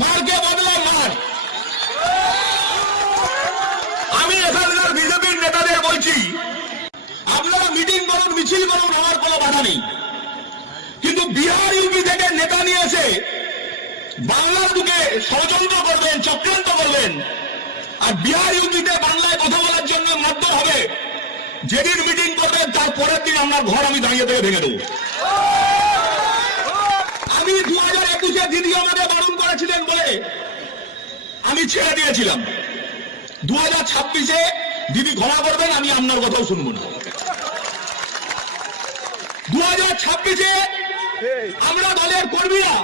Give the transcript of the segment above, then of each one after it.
মারকে বদলে মার। আমি এখানকার বিজেপির নেতাদের বলছি, আপনারা মিটিং করুন, মিছিল করুন, আমার কোনো বাধা নেই। কিন্তু বিহার ইউপি থেকে নেতা নিয়ে এসে বাংলার বুকে ষড়যন্ত্র করবেন, চক্রান্ত করবেন, আর বিহার ইউপিতে বাংলায় কথা বলার জন্য মাধ্যম হবে। যেদিন মিটিং করবেন, তার পরের দিন আপনার ঘর আমি দাঁড়িয়ে থেকে ভেঙে দেবো। আমি দু আমি ছেড়ে দিয়েছিলাম। দু হাজার ছাব্বিশে দিদি ঘোরা করবেন, আমি আপনার কথাও শুনব না। দু হাজার ছাব্বিশে আমরা দলের কর্মীরা,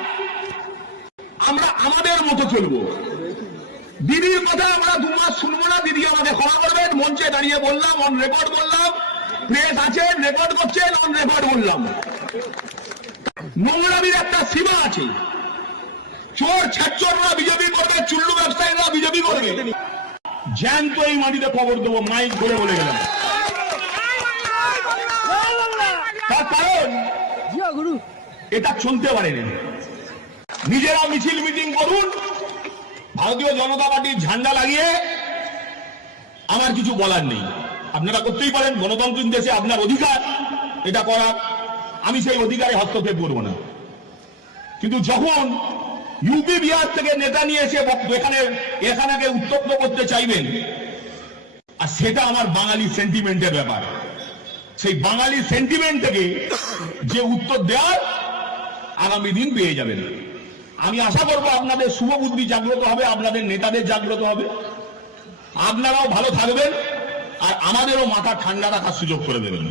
আমরা আমাদের মতো চলবো। দিদির কথা আমরা দু মাস শুনব না, দিদি আমাদের ক্ষমা করবেন, মঞ্চে দাঁড়িয়ে বললাম অন রেকর্ড বললাম প্রেস আছেন রেকর্ড করছেন অন রেকর্ড বললাম। নোংরামির একটা সীমা আছে। চোর ছাচ্চররা বিজেপি করবে, চুল্লু ব্যবসায়ীরা বিজেপি করবে। জ্যান্ত এই মাটিতে খবর দেবো, মাইক ধরে বলে গেলাম। তার কারণ, এটা চলতে পারেনি। নিজেরা মিছিল মিটিং করুন, ভারতীয় জনতা পার্টির ঝান্ডা লাগিয়ে আমার কিছু বলার নেই। আপনারা করতেই পারেন গণতান্ত্রিক দেশে আপনার অধিকার, এটা করার আমি সেই অধিকারে হস্তক্ষেপ করব না। কিন্তু যখন ইউপি বিহার থেকে নেতা নিয়ে এসে এখানে এখানে উত্তপ্ত করতে চাইবেন? আর সেটা আমার বাঙালি সেন্টিমেন্টের ব্যাপার। সেই বাঙালি সেন্টিমেন্ট থেকে যে উত্তর দেওয়ার আগামী দিন পেয়ে যাবেন। আমি আশা করব আপনাদের শুভ বুদ্ধি জাগ্রত হবে, আপনাদের নেতাদের জাগ্রত হবে। আপনারাও ভালো থাকবেন আর আমাদেরও মাথা ঠান্ডা রাখার সুযোগ করে দেবেন।